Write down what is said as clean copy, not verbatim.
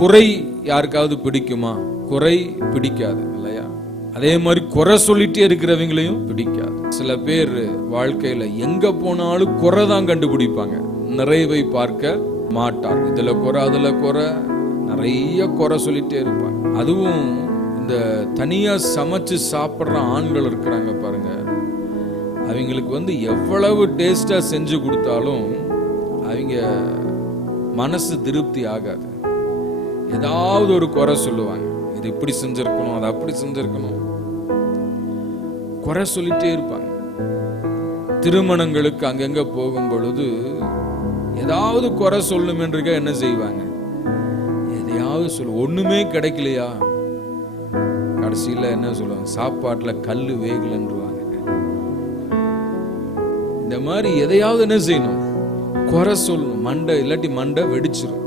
குறை யாருக்காவது பிடிக்குமா? குறை பிடிக்காது இல்லையா? அதே மாதிரி குறை சொல்லிட்டே இருக்கிறவங்களையும் பிடிக்காது. சில பேர் வாழ்க்கையில எங்க போனாலும் குறை தான் கண்டுபிடிப்பாங்க, நிறைவை பார்க்க மாட்டார். இதுல குறை அதுல குறை, நிறைய குறை சொல்லிட்டே இருப்பாங்க. அதுவும் இந்த தனியா சமைச்சு சாப்பிட்ற ஆண்கள் இருக்கிறாங்க பாருங்க, அவங்களுக்கு எவ்வளவு டேஸ்டா செஞ்சு கொடுத்தாலும் அவங்க மனசு திருப்தி ஆகாது. ஏதாவது ஒரு குறை சொல்லுவாங்க. இது இப்படி செஞ்சிருக்கணும், அது அப்படி செஞ்சிருக்கணும், குறை சொல்லிட்டே இருப்பாங்க. திருமணங்களுக்கு அங்கங்க போகும் பொழுது ஏதாவது குறை சொல்லும் என்று என்ன செய்வாங்க? எதையாவது சொல்லு. ஒண்ணுமே கிடைக்கலையா, கடைசியில என்ன சொல்லுவாங்க? சாப்பாட்டுல கல்லு வேகலன்றுவாங்க. இந்த மாதிரி எதையாவது என்ன செய்யணும்? குறை சொல்லணும். மண்டை இல்லாட்டி மண்டை வெடிச்சிடும்.